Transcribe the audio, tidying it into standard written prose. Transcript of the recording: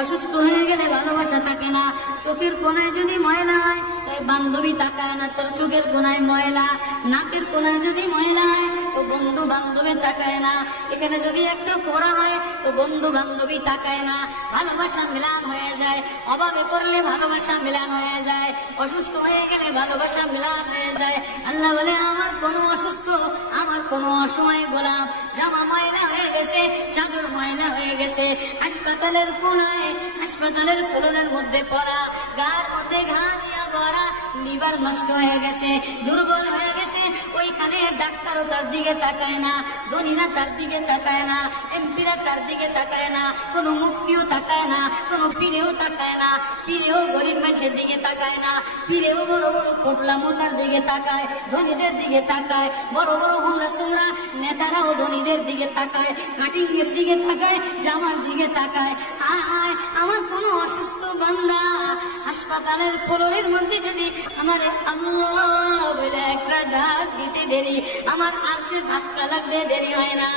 অসুস্থ হয়ে গেলে ভালোবাসা থাকে না। চোখের কোনায় যদি ময়লা হয় তাই বান্ধবী তাকায় না, তোর চোখের কোনায় ময়লা। নাকের কোনায় যদি ময়লা হয় তো বন্ধু বান্ধবী তাকায় না। এখানে যদি একটা ফোড়া হয় তো বন্ধু বান্ধবী তাকায় না। ভালোবাসা মিলান হয়ে যায়, অভাবে পড়লে ভালোবাসা মিলান হয়ে যায়, অসুস্থ হয়ে গেলে ভালোবাসা মিলান হয়ে যায়। আল্লাহ বলে আমার কোনো অসুস্থ, আমার কোনো অসময় গোলাম জামা ময়লা হয়ে গেছে, চাদর ময়লা হয়ে গেছে, হাসপাতালের কোনায় হাসপাতালের ফ্লোরের মধ্যে পড়া, গার মধ্যে ঘা দিয়া ভরা, লিভার নষ্ট হয়ে গেছে, দুর্বল হয়ে গেছে, ওইখানে ডাক্তারও তার দিকে তাকায় না, ধনীরা তার দিকে তাকায় না, এমপিরা তার দিকে তাকায় না, কোনো মুফতিও তাকায় না, কোনো পীরেও তাকায় না, পীরেও গরিব মানুষের দিকে তাকায় না, পীরেও বড় বড় পোটলা মোতার দিকে তাকায়, ধনীদের দিকে তাকায়, বড় বড় হুমরা সুমরা নেতারাও ধনীদের দিকে তাকায়, কাটিং এর দিকে তাকায়, জামার দিকে তাকায়। আয় আমার কোনো অসুস্থ বান্দা হাসপাতালের ফ্লোরের মধ্যে যদি আমার আল্লাহ বলে একটা ডাক দিতে দেরি, আমার আরশে ধাক্কা লাগতে দেরি হয় না।